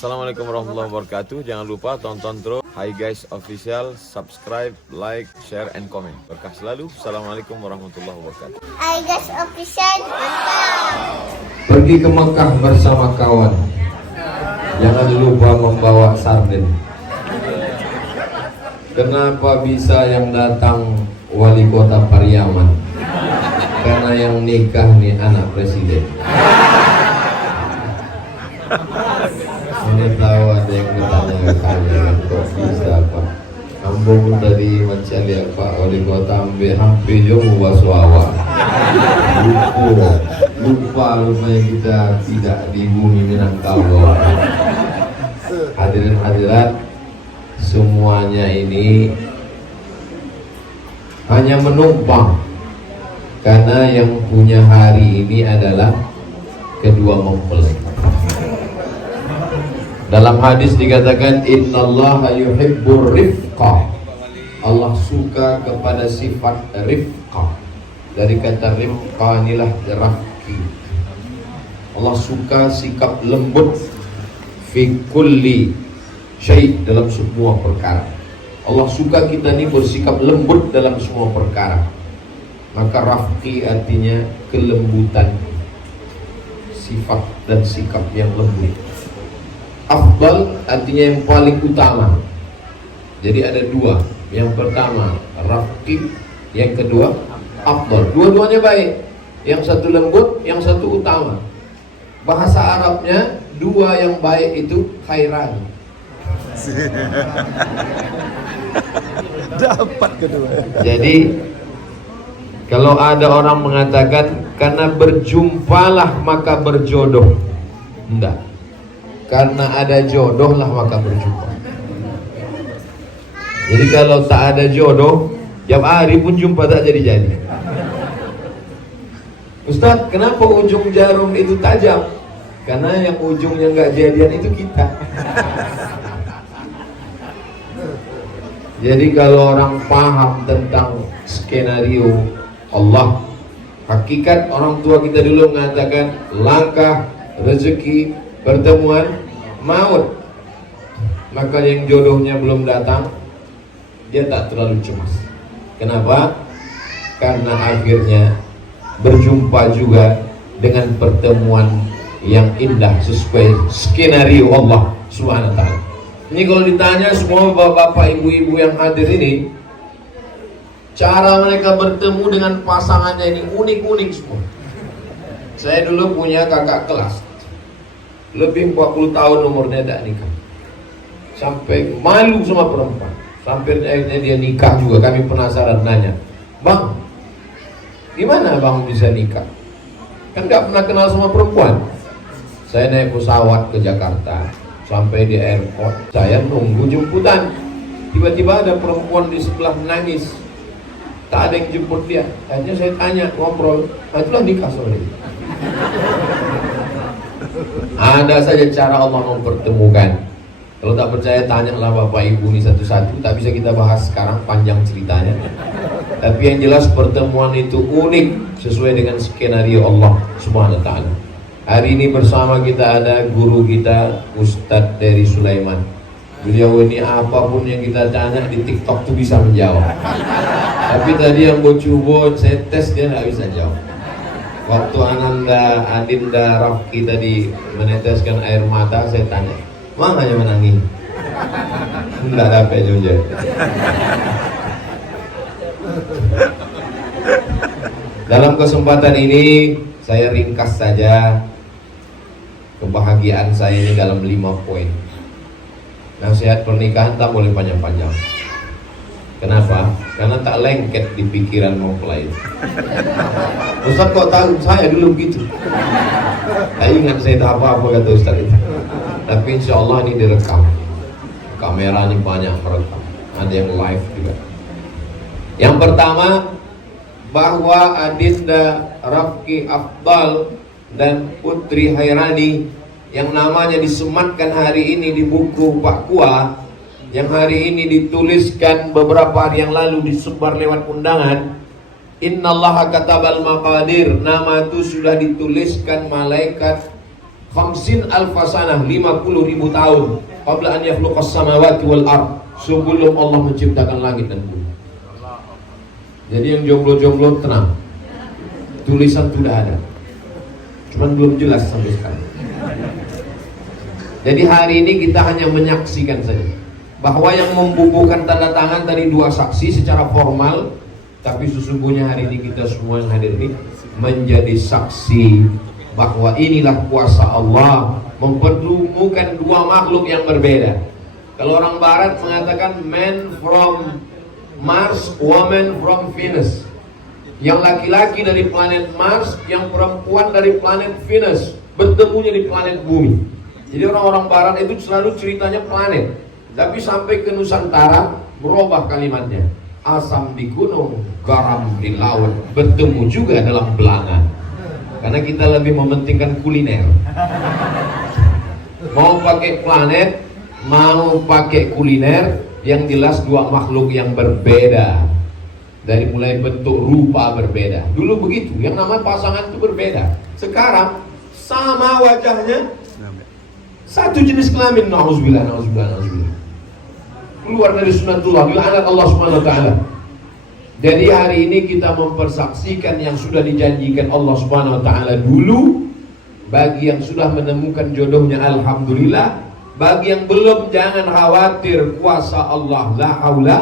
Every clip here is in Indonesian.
Assalamualaikum warahmatullahi wabarakatuh. Jangan lupa tonton terus Hi Guys Official, subscribe, like, share, and comment. Berkah selalu. Assalamualaikum warahmatullahi wabarakatuh. Hi Guys Official, mantap. Pergi ke Mekah bersama kawan. Jangan lupa membawa sarden. Kenapa bisa yang datang wali kota Pariaman? Karena yang nikah nih anak presiden. Ini tahu ada yang bertanya-tanya kok bisa Pak? Ambung tadi macam lihat Pak wali kota hampir jauh waswawa. Lupa rupanya kita tidak di bumi Minangkabau. Hadirin hadirat semuanya ini hanya menumpang, karena yang punya hari ini adalah kedua mempelai. Dalam hadis dikatakan innallaha yuhibbur rifqa. Allah suka kepada sifat rifqa. Dari kata rifqa inilah rafqi. Allah suka sikap lembut fi kulli syai', dalam semua perkara. Allah suka kita ini bersikap lembut dalam semua perkara. Maka rafqi artinya kelembutan, sifat dan sikap yang lembut. Afdal artinya yang paling utama. Jadi ada dua. Yang pertama rafqi, yang kedua afdal. Dua-duanya baik. Yang satu lembut, yang satu utama. Bahasa Arabnya dua yang baik itu khairan. Dapat kedua. Jadi kalau ada orang mengatakan karena berjumpalah maka berjodoh, enggak. Karena ada jodoh lah maka berjumpa. Jadi kalau tak ada jodoh, tiap hari pun jumpa tak jadi-jadi. Ustaz, kenapa ujung jarum itu tajam? Karena yang ujungnya nggak jadian itu kita. Jadi kalau orang paham tentang skenario Allah, hakikat orang tua kita dulu mengatakan langkah, rezeki, pertemuan, maut. Maka yang jodohnya belum datang, dia tak terlalu cemas. Kenapa? Karena akhirnya berjumpa juga dengan pertemuan yang indah sesuai skenario Allah Subhanahu wa ta'ala. Ini kalau ditanya semua bapak-bapak, ibu-ibu yang hadir ini, cara mereka bertemu dengan pasangannya ini unik-unik semua. Saya dulu punya kakak kelas, lebih 40 tahun umurnya tak nikah, sampai malu sama perempuan. Sampai akhirnya dia nikah juga. Kami penasaran nanya, bang, gimana bang bisa nikah? Kan gak pernah kenal sama perempuan. Saya naik pesawat ke Jakarta, sampai di airport, saya nunggu jemputan. Tiba-tiba ada perempuan di sebelah menangis, tak ada yang jemput dia. Akhirnya saya tanya, ngobrol, nah itulah nikah sama dia. Ada saja cara Allah mempertemukan. Kalau tak percaya tanyalah bapak ibu ini satu-satu. Tak bisa kita bahas sekarang, panjang ceritanya. Tapi yang jelas pertemuan itu unik sesuai dengan skenario Allah Subhanahu wa ta'ala. Hari ini bersama kita ada guru kita Ustadz dari Sulaiman. Beliau ini apapun yang kita tanya di TikTok tuh bisa menjawab. Tapi tadi yang bocubon saya tes, dia nggak bisa jawab. Waktu Adinda Rafki tadi meneteskan air mata, saya tanya, mana yang menangis? Enggak dapat juga. Dalam kesempatan ini saya ringkas saja kebahagiaan saya ini dalam 5 poin. Nasihat pernikahan tak boleh panjang-panjang. Kenapa? Karena tak lengket di pikiran mempelai. Ustaz kok tahu? Saya dulu begitu. Tak ingat saya tak apa-apa kata Ustaz itu. Tapi insya Allah ini direkam. Kamera ini banyak merekam. Ada yang live juga. Yang pertama, bahwa Adinda Rafki Afdal dan Putri Hairani yang namanya disematkan hari ini di buku Pak Kua, yang hari ini dituliskan beberapa hari yang lalu disebar lewat undangan, Innallaha katabal maqadir, nama itu sudah dituliskan malaikat 50 alfasanah, 50.000 tahun qabla an yakhluqas samawati wal ard, sebelum Allah menciptakan langit dan bumi. Jadi yang jomblo-jomblo tenang, tulisan sudah ada, cuman belum jelas sampai sekarang. Jadi hari ini kita hanya menyaksikan saja bahwa yang membubuhkan tanda tangan dari dua saksi secara formal, tapi sesungguhnya hari ini kita semua yang hadir ini menjadi saksi bahwa inilah kuasa Allah mempertemukan dua makhluk yang berbeda. Kalau orang barat mengatakan man from Mars, woman from Venus. Yang laki-laki dari planet Mars, yang perempuan dari planet Venus, bertemunya di planet bumi. Jadi orang-orang barat itu selalu ceritanya planet, tapi sampai ke Nusantara berubah kalimatnya. Asam di gunung, garam di laut, bertemu juga dalam belanga. Karena kita lebih mementingkan kuliner. Mau pakai planet, mau pakai kuliner, yang jelas dua makhluk yang berbeda. Dari mulai bentuk rupa berbeda. Dulu begitu, yang namanya pasangan itu berbeda. Sekarang sama wajahnya, satu jenis kelamin. Nauzubillah, nauzubillah, nauzubillah. Keluar dari sunnatullah, dilaknat Allah Subhanahu wa taala. Jadi hari ini kita mempersaksikan yang sudah dijanjikan Allah Subhanahu wa taala dulu. Bagi yang sudah menemukan jodohnya, alhamdulillah. Bagi yang belum, jangan khawatir, kuasa Allah, la haula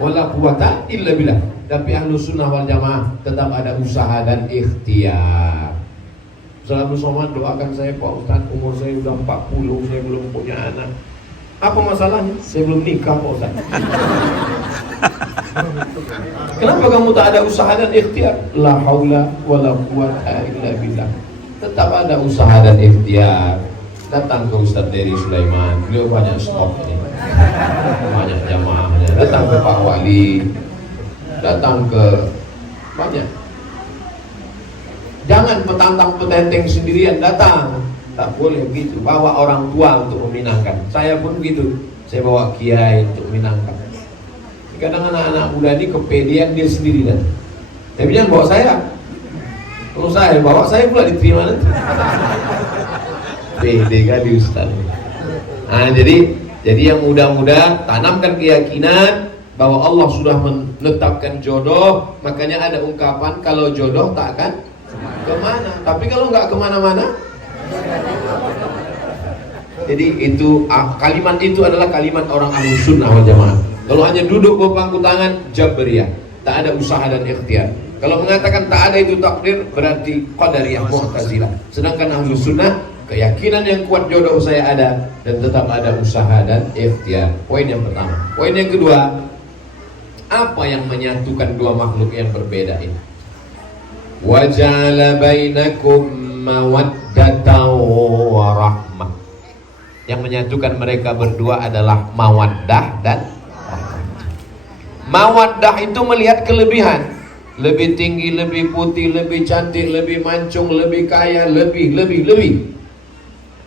wala quwata illa billah. Tapi Ahlus Sunnah wal Jamaah tetap ada usaha dan ikhtiar. Selalu somad doakan saya, Pak Ustaz, umur saya udah 40, saya belum punya anak. Apa masalahnya? Saya belum nikah, Pak Ustaz. Kenapa kamu tak ada usaha dan ikhtiar? La haula wala quwata illa billah. Tetap ada usaha dan ikhtiar. Datang ke Ustaz Dery Sulaiman, beliau banyak stok ini, banyak jamaahnya. Datang ke Pak Wali, datang ke banyak. Jangan petantang petenteng sendirian datang, tak boleh begitu. Bawa orang tua untuk meminangkan. Saya pun begitu, saya bawa kiai untuk meminangkan. Kadang anak-anak muda ini kepedean dia sendiri dan. Tapi jangan bawa saya. Kalau saya bawa, saya pula diterima nanti. Pede kali Ustaz. Nah, jadi yang muda-muda tanamkan keyakinan bahwa Allah sudah menetapkan jodoh. Makanya ada ungkapan kalau jodoh tak akan kemana. Tapi kalau nggak kemana-mana, jadi itu kalimat itu adalah kalimat orang Ahlus Sunnah wal Jamaah. Kalau hanya duduk berpangku tangan, jabriyah, tak ada usaha dan ikhtiar. Kalau mengatakan tak ada itu takdir, berarti qadariyah, mu'tazilah. Sedangkan Ahlus Sunnah, keyakinan yang kuat jodoh saya ada dan tetap ada usaha dan ikhtiar. Poin yang pertama. Poin yang kedua, apa yang menyatukan dua makhluk yang berbeda ini? Wa ja'ala bainakum mawaddatan wa rahmah. Yang menyatukan mereka berdua adalah mawaddah dan rahmah. Mawaddah itu melihat kelebihan. Lebih tinggi, lebih putih, lebih cantik, lebih mancung, lebih kaya, lebih.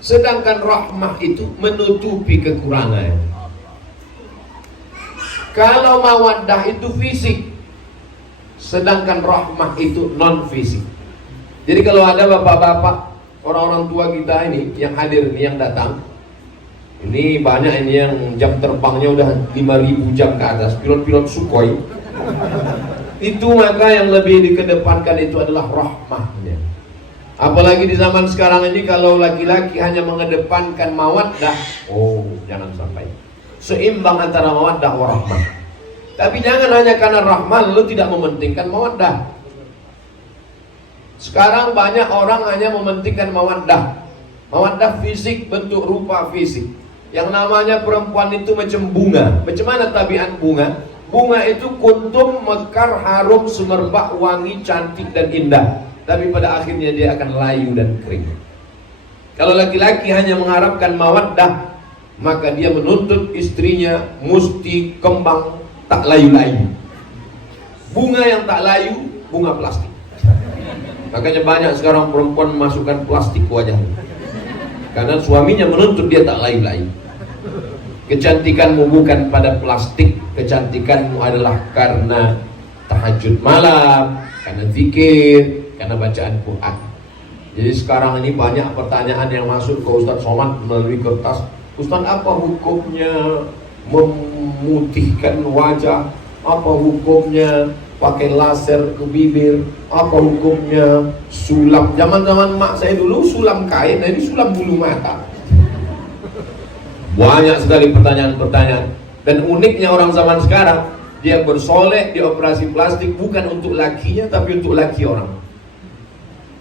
Sedangkan rahmah itu menutupi kekurangan. Kalau mawaddah itu fisik, sedangkan rahmah itu non fisik. Jadi kalau ada bapak-bapak, orang-orang tua kita ini yang hadir ini, yang datang, ini banyak ini yang jam terbangnya udah 5.000 jam ke atas, pilot-pilot Sukhoi. Itu maka yang lebih dikedepankan itu adalah rahmahnya. Apalagi di zaman sekarang ini kalau laki-laki hanya mengedepankan mawaddah, oh jangan sampai. Seimbang antara mawaddah wa rahmah. Tapi jangan hanya karena rahmah lalu tidak mementingkan mawaddah. Sekarang banyak orang hanya mementingkan mawaddah. Mawaddah fisik, bentuk rupa fisik. Yang namanya perempuan itu macam bunga. Macam mana tabiat bunga? Bunga itu kuntum, mekar, harum, semerbak, wangi, cantik dan indah. Tapi pada akhirnya dia akan layu dan kering. Kalau laki-laki hanya mengharapkan mawaddah, maka dia menuntut istrinya mesti kembang tak layu-layu. Bunga yang tak layu, bunga plastik. Makanya banyak sekarang perempuan memasukkan plastik ke wajahnya. Karena suaminya menuntut dia tak layu-layu. Kecantikanmu bukan pada plastik, kecantikanmu adalah karena tahajud malam, karena zikir, karena bacaan Quran. Jadi sekarang ini banyak pertanyaan yang masuk ke Ustadz Somad melalui kertas. Ustadz, apa hukumnya memutihkan wajah? Apa hukumnya pakai laser ke bibir? Apa hukumnya sulam? Zaman-zaman mak saya dulu sulam kain, nah ini sulam bulu mata. Banyak sekali pertanyaan-pertanyaan. Dan uniknya orang zaman sekarang, dia bersolek di operasi plastik bukan untuk lakinya tapi untuk laki orang.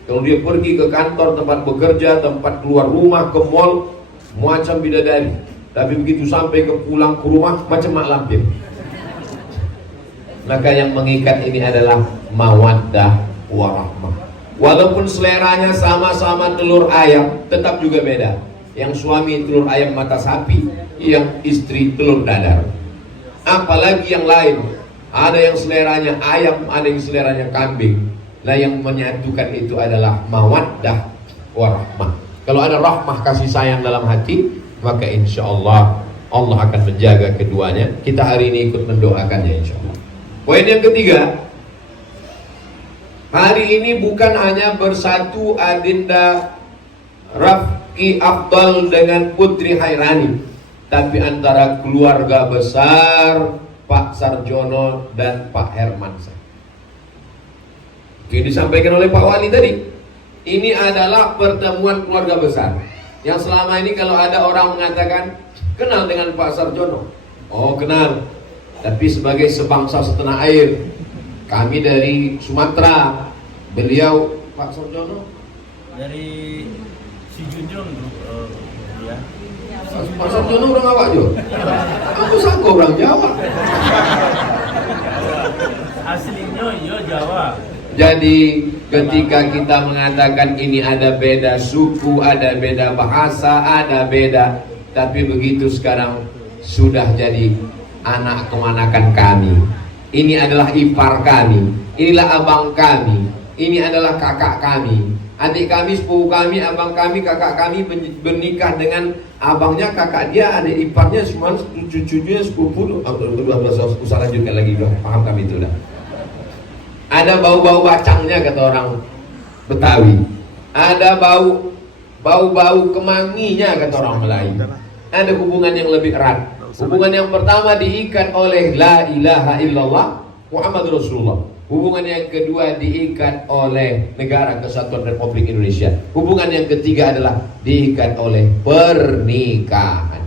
Kalau dia pergi ke kantor, tempat bekerja, tempat keluar rumah, ke mall, macam bidadari. Tapi begitu sampai pulang ke rumah, macam mak lampir. Maka yang mengikat ini adalah mawaddah warahmah. Walaupun seleranya sama-sama telur ayam, tetap juga beda. Yang suami telur ayam mata sapi, yang istri telur dadar. Apalagi yang lain, ada yang seleranya ayam, ada yang seleranya kambing. Nah, yang menyatukan itu adalah mawaddah warahmah. Kalau ada rahmah kasih sayang dalam hati, maka insya Allah Allah akan menjaga keduanya. Kita hari ini ikut mendoakannya insya Allah. Poin yang ketiga, hari ini bukan hanya bersatu Adinda Rafki Afdal dengan Putri Hairani, tapi antara keluarga besar Pak Sarjono dan Pak Hermansyah. Yang disampaikan oleh Pak Wali tadi, ini adalah pertemuan keluarga besar. Yang selama ini kalau ada orang mengatakan kenal dengan Pak Sarjono, oh kenal, tapi sebagai sebangsa setanah air. Kami dari Sumatera, beliau Pak Sarjono dari si Junjung ya. Pak Sarjono orang awak jo. Aku sangka orang Jawa. Aslinya yo Jawa. Jadi ketika kita mengatakan ini ada beda suku, ada beda bahasa, ada beda, tapi begitu sekarang sudah jadi anak kemanakan kami. Ini adalah ipar kami, inilah abang kami, ini adalah kakak kami, adik kami, sepupu kami, abang kami, kakak kami bernikah dengan abangnya, kakak dia, adik iparnya, semua cucunya, sepupu. Usah lanjutkan lagi, paham kami itu dah. Ada bau-bau bacangnya kata orang Betawi. Ada bau kemanginya kata orang Melayu. Ada hubungan yang lebih erat. Hubungan yang pertama diikat oleh la ilaha illallah Muhammad Rasulullah. Hubungan yang kedua diikat oleh Negara Kesatuan Republik Indonesia. Hubungan yang ketiga adalah diikat oleh pernikahan.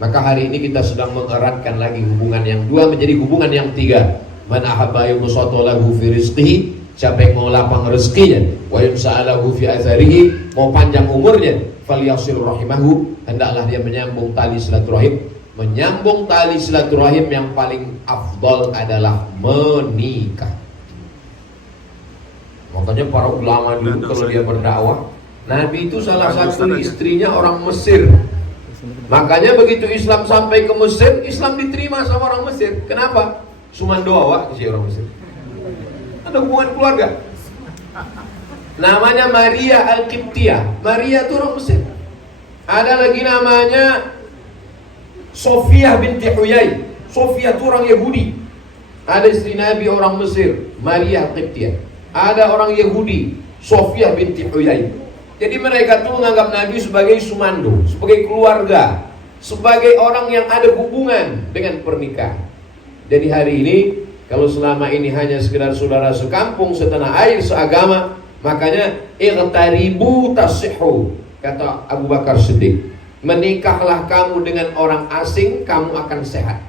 Maka hari ini kita sedang mengeratkan lagi hubungan yang dua menjadi hubungan yang tiga. Man ahabba yubsata lahu fi rizqihi, siapa yang mau lapang rezekinya, wa yumsa'alahu fi atharihi, mau panjang umurnya, falyasil rahimahu, hendaklah dia menyambung tali silaturahim. Menyambung tali silaturahim yang paling afdal adalah menikah. Makanya para ulama dulu kalau dia berdakwah, Nabi itu salah satu istrinya orang Mesir. Makanya begitu Islam sampai ke Mesir, Islam diterima sama orang Mesir. Kenapa? Sumando awak si orang Mesir. Ada hubungan keluarga. Namanya Maria Al-Qibtiyah. Maria itu orang Mesir. Ada lagi namanya Sofia binti Huyai. Sofia itu orang Yahudi. Ada istri Nabi orang Mesir, Maria Al-Qibtiyah. Ada orang Yahudi, Sofia binti Huyai. Jadi mereka tuh menganggap Nabi sebagai sumando, sebagai keluarga, sebagai orang yang ada hubungan dengan pernikahan. Jadi hari ini, kalau selama ini hanya sekedar saudara sekampung, setanah air, seagama, makanya iqtaribu tasihhu, kata Abu Bakar Siddiq. Menikahlah kamu dengan orang asing, kamu akan sehat.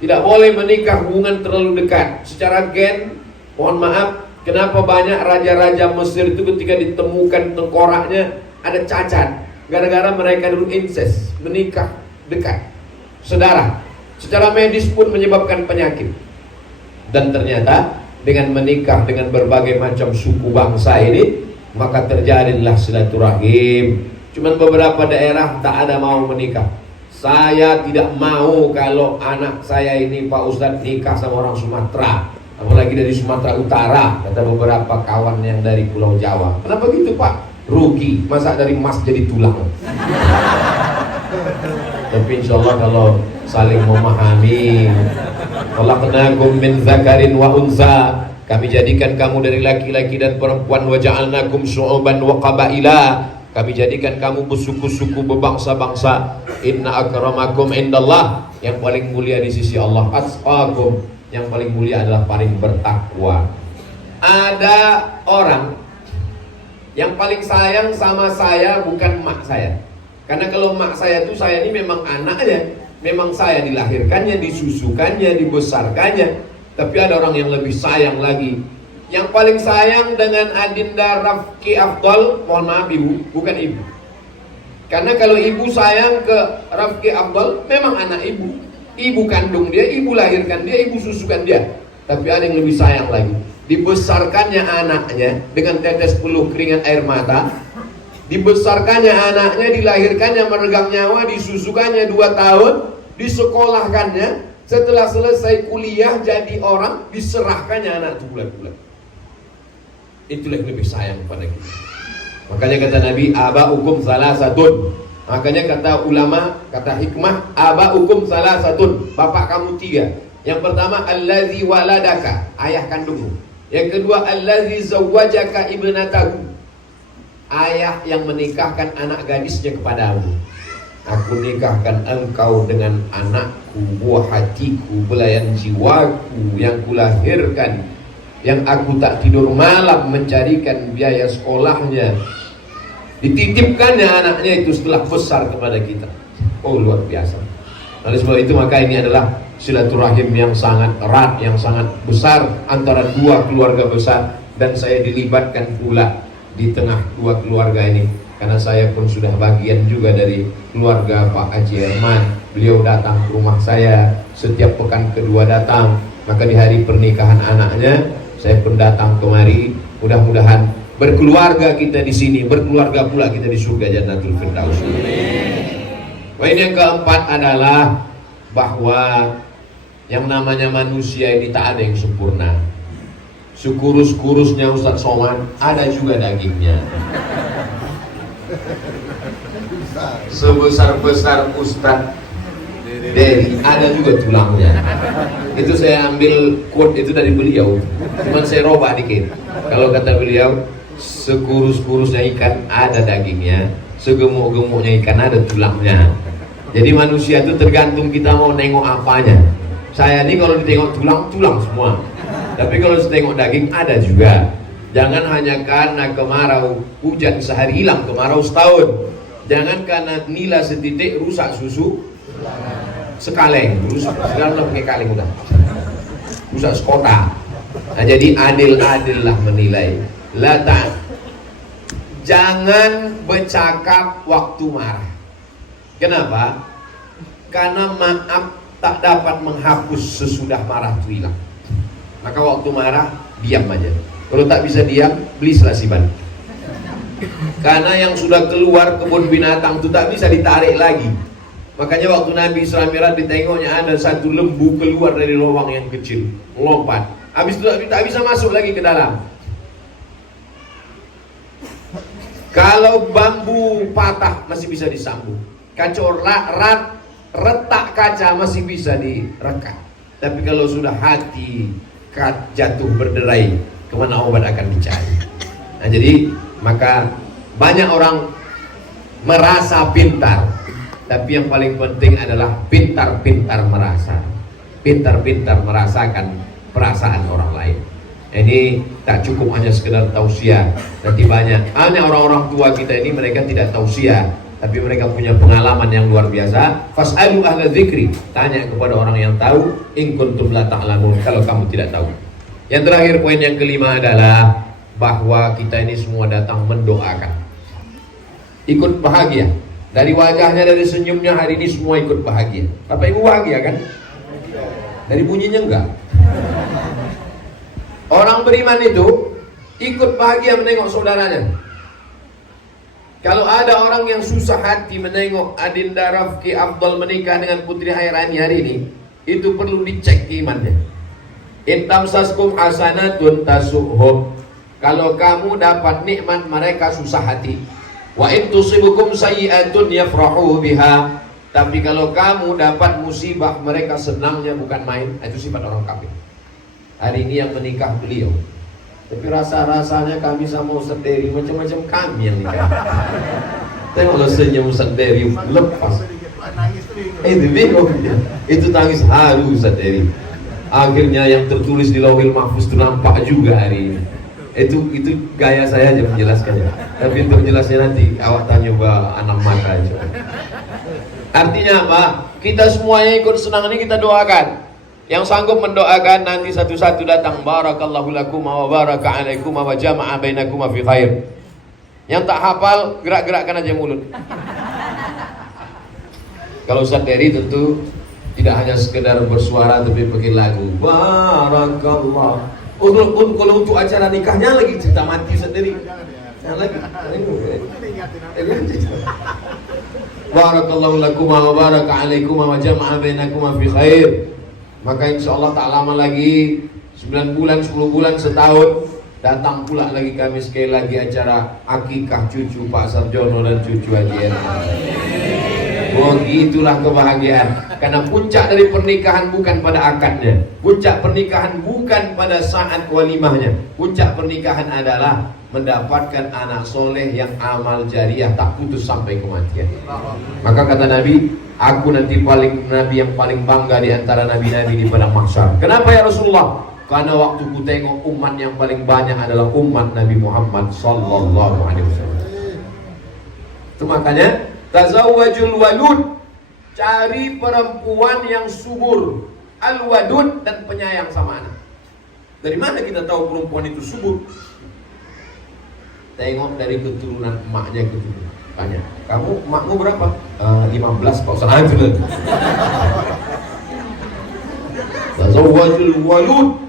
Tidak boleh menikah hubungan terlalu dekat. Secara gen, mohon maaf, kenapa banyak raja-raja Mesir itu ketika ditemukan tengkoraknya ada cacat? Gara-gara mereka dulu incest, menikah dekat, saudara. Secara medis pun menyebabkan penyakit. Dan ternyata dengan menikah dengan berbagai macam suku bangsa ini, maka terjadilah silaturahim. Cuman beberapa daerah tak ada mau menikah. Saya tidak mau kalau anak saya ini Pak Ustadz nikah sama orang Sumatera, apalagi dari Sumatera Utara, kata beberapa kawan yang dari Pulau Jawa. Kenapa gitu Pak? Rugi, masa dari emas jadi tulang. Tapi insya Allah kalau saling memahami, khalaqnakum min dzakarin wa unsa, Kami jadikan kamu dari laki-laki dan perempuan. Wa ja'alnakum syu'uban wa qabaila. Kami jadikan kamu bersuku-suku, berbangsa-bangsa. Inna akramakum indallah, yang paling mulia di sisi Allah, atqakum, yang paling mulia adalah paling bertakwa. Ada orang yang paling sayang sama saya bukan mak saya. Karena kalau mak saya itu, saya ini memang anaknya, memang saya dilahirkannya, disusukannya, dibesarkannya. Tapi ada orang yang lebih sayang lagi. Yang paling sayang dengan Adinda Rafki Afdal, mohon maaf ibu, bukan ibu. Karena kalau ibu sayang ke Rafki Afdal, memang anak ibu. Ibu kandung dia, ibu lahirkan dia, ibu susukan dia. Tapi ada yang lebih sayang lagi. Dibesarkannya anaknya dengan tetes peluh keringat air mata. Dibesarkannya anaknya, dilahirkannya meregang nyawa, disusukannya 2 tahun, disekolahkannya. Setelah selesai kuliah jadi orang, diserahkannya anak itu bulan-bulan. Itulah yang lebih sayang kepada kita. Makanya kata Nabi, aba'ukum salasatun. Makanya kata ulama, kata hikmah, aba'ukum salasatun. Bapak kamu 3. Yang pertama, allazi waladaka, ayah kandungmu. Yang kedua, allazi zawwajaka ibnatahu, ayah yang menikahkan anak gadisnya kepadamu. Aku nikahkan engkau dengan anakku, buah hatiku, belayan jiwaku, yang kulahirkan, yang aku tak tidur malam mencarikan biaya sekolahnya. Dititipkannya anaknya itu setelah besar kepada kita. Oh, luar biasa. Oleh sebab itu maka ini adalah silaturahim yang sangat erat, yang sangat besar antara 2 keluarga besar. Dan saya dilibatkan pula di tengah 2 keluarga ini, karena saya pun sudah bagian juga dari keluarga Pak Haji Herman. Beliau datang ke rumah saya setiap pekan kedua datang. Maka di hari pernikahan anaknya, saya pun datang kemari. Mudah-mudahan berkeluarga kita di sini, berkeluarga pula kita di surga Jannatul Firdaus. Poin yang keempat adalah bahwa yang namanya manusia ini tak ada yang sempurna. Sekurus-kurusnya Ustaz Somad, ada juga dagingnya. Sebesar-besar Ustaz Dedi, ada juga tulangnya. Itu saya ambil quote itu dari beliau, cuman saya robah dikit. Kalau kata beliau, sekurus-kurusnya ikan ada dagingnya, segemuk-gemuknya ikan ada tulangnya. Jadi manusia itu tergantung kita mau nengok apanya. Saya ini kalau ditengok tulang, tulang semua. Tapi kalau ditengok daging, ada juga. Jangan hanya karena kemarau, hujan sehari hilang, kemarau setahun. Jangan karena nila setitik rusak susu sekaleng. Rusak, sekarang udah pakai kaleng udah. Rusak sekota. Nah, jadi adil-adillah menilai. Jangan bercakap waktu marah. Kenapa? Karena maaf tak dapat menghapus sesudah marah itu hilang. Maka waktu marah, diam aja. Kalau tak bisa diam, beli selasiban. Karena yang sudah keluar kebun binatang itu tak bisa ditarik lagi. Makanya waktu Nabi Isra Mi'raj ditengoknya ada satu lembu keluar dari lubang yang kecil, melompat. Habis itu tak bisa masuk lagi ke dalam. Kalau bambu patah masih bisa disambung. Kacau retak kaca masih bisa direkat. Tapi kalau sudah hati jatuh berderai, kemana obat akan dicari? Nah, jadi maka banyak orang merasa pintar, tapi yang paling penting adalah pintar-pintar merasa, pintar-pintar merasakan perasaan orang lain. Ini tak cukup hanya sekedar tausiah. Nanti banyak orang-orang tua kita ini mereka tidak tausiah, tapi mereka punya pengalaman yang luar biasa. Fas'alu ahla dzikri, tanya kepada orang yang tahu, in kuntum la ta'lamun, kalau kamu tidak tahu. Yang terakhir, poin yang kelima adalah bahwa kita ini semua datang mendoakan, ikut bahagia. Dari wajahnya, dari senyumnya hari ini semua ikut bahagia. Bapak Ibu bahagia kan? Dari bunyinya enggak? Orang beriman itu ikut bahagia menengok saudaranya. Kalau ada orang yang susah hati menengok Adinda Rafki Afdal menikah dengan Putri Hairani hari ini, itu perlu dicek imannya. Intamsaskum hasanatun tasuhum. Kalau kamu dapat nikmat, mereka susah hati. Wa in tusibukum sayyi'atun yafrahu biha. Tapi kalau kamu dapat musibah, mereka senangnya bukan main. Itu sifat orang kafir. Hari ini yang menikah beliau. Tapi rasa-rasanya kami sama Ustaz Dery macam-macam kami yang nikah. Tengoklah senyum Ustaz Dery lepas. Itu bingung dia. Itu tangis haru Ustaz Dery. Akhirnya yang tertulis di Lauhil Mahfuz itu nampak juga hari ini. Itu gaya saya aja menjelaskannya. Tapi untuk menjelasnya nanti awak tanya Mbak anak mata aja. Artinya apa? Kita semuanya ikut senang ini kita doakan. Yang sanggup mendoakan nanti satu-satu datang. Barakallahu lakum wa baraka alaikum wa jama'a bainakum fi khair. Yang tak hafal gerak-gerakkan aja mulut. Kalau Ustaz Dery tentu tidak hanya sekedar bersuara tapi pakai lagu. Barakallah. Kalau untuk acara nikahnya lagi cerita mati Ustaz Dery. Lagi. Barakallahu lakum wa baraka alaikum wa jama'a bainakum fi khair. Maka insya Allah tak lama lagi 9 bulan, 10 bulan, setahun datang pula lagi kami sekali lagi acara akikah cucu Pak Sarjono dan cucu Haji Erman. Begitulah kebahagiaan. Karena puncak dari pernikahan bukan pada akadnya, puncak pernikahan bukan pada saat walimahnya. Puncak pernikahan adalah mendapatkan anak soleh yang amal jariah tak putus sampai kematian. Maka kata Nabi, aku nanti nabi yang paling bangga di antara nabi-nabi di padang mahsyar. Kenapa ya Rasulullah? Karena waktu ku tengok umat yang paling banyak adalah umat Nabi Muhammad sallallahu alaihi wasallam. Itu makanya tazawwajul walud, cari perempuan yang subur, al-wadud, dan penyayang sama anak. Dari mana kita tahu perempuan itu subur? Tengok dari keturunan emaknya keturunan. Tanya, kamu emakmu berapa? 15 Pak Ustaz. Tazawwajul walud.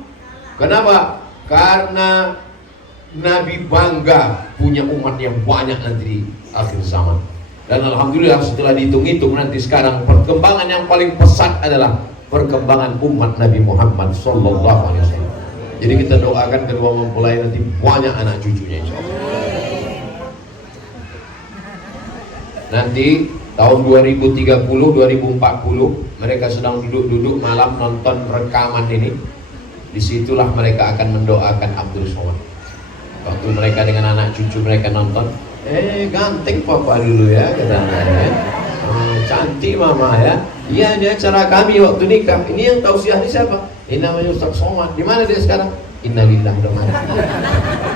Kenapa? Karena Nabi bangga punya umat yang banyak nanti di akhir zaman. Dan alhamdulillah setelah dihitung-hitung nanti sekarang perkembangan yang paling pesat adalah perkembangan umat Nabi Muhammad sallallahu alaihi wasallam. Jadi kita doakan kedua mempelai nanti banyak anak cucunya insyaallah. Nanti tahun 2030, 2040 mereka sedang duduk-duduk malam nonton rekaman ini. Disitulah mereka akan mendoakan Abdul Somad. Waktu mereka dengan anak cucu mereka nonton, ganteng papa dulu ya katanya ya. Cantik mama ya. Iya, ini acara kami waktu nikah. Ini yang tausiah ini siapa? Ini namanya Ustaz Somad. Di mana dia sekarang? Innalillahi wa inna ilaihi raji'un.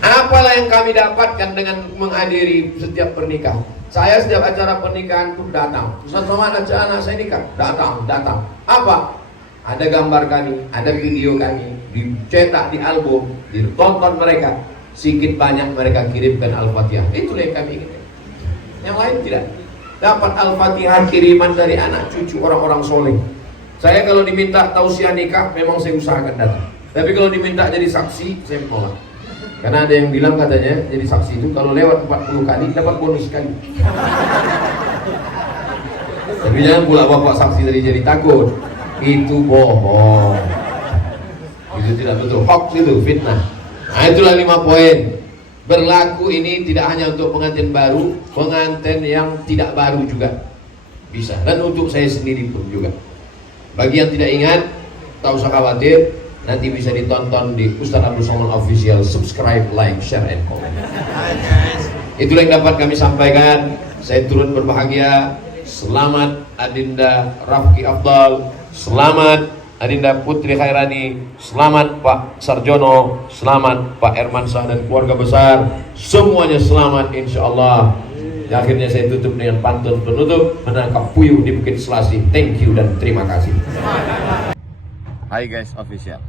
Apalah yang kami dapatkan dengan menghadiri setiap pernikahan. Saya setiap acara pernikahan pun datang. Ustaz Somad acara anak saya nikah, datang. Apa? Ada gambar kami, ada video kami, dicetak di album, ditonton mereka. Sedikit banyak mereka kirimkan Al-Fatihah. Itulah yang kami inginkan. Yang lain tidak. Dapat Al-Fatihah kiriman dari anak cucu orang-orang soleh. Saya kalau diminta tausiah nikah, memang saya usahakan datang. Tapi kalau diminta jadi saksi, saya menolak. Karena ada yang bilang katanya jadi saksi itu kalau lewat 40 kali dapat bonus sekali. Tapi jangan pula bapak saksi dari jadi takut. Itu bohong. Itu tidak betul. Hoax itu, fitnah. Nah, itulah 5 poin. Berlaku ini tidak hanya untuk pengantin baru, pengantin yang tidak baru juga bisa. Dan untuk saya sendiri pun juga. Bagi yang tidak ingat, tak usah khawatir. Nanti bisa ditonton di Ustaz Abdul Somad Official. Subscribe, like, share, and comment. Itulah yang dapat kami sampaikan. Saya turut berbahagia. Selamat Adinda Rafki Afdal. Selamat Adinda Putri Khairani. Selamat Pak Sarjono. Selamat Pak Ermansyah dan keluarga besar. Semuanya selamat insyaallah. Akhirnya saya tutup dengan pantun penutup. Menangkap puyuh di Bukit Selasi. Thank you dan terima kasih. Hi guys official.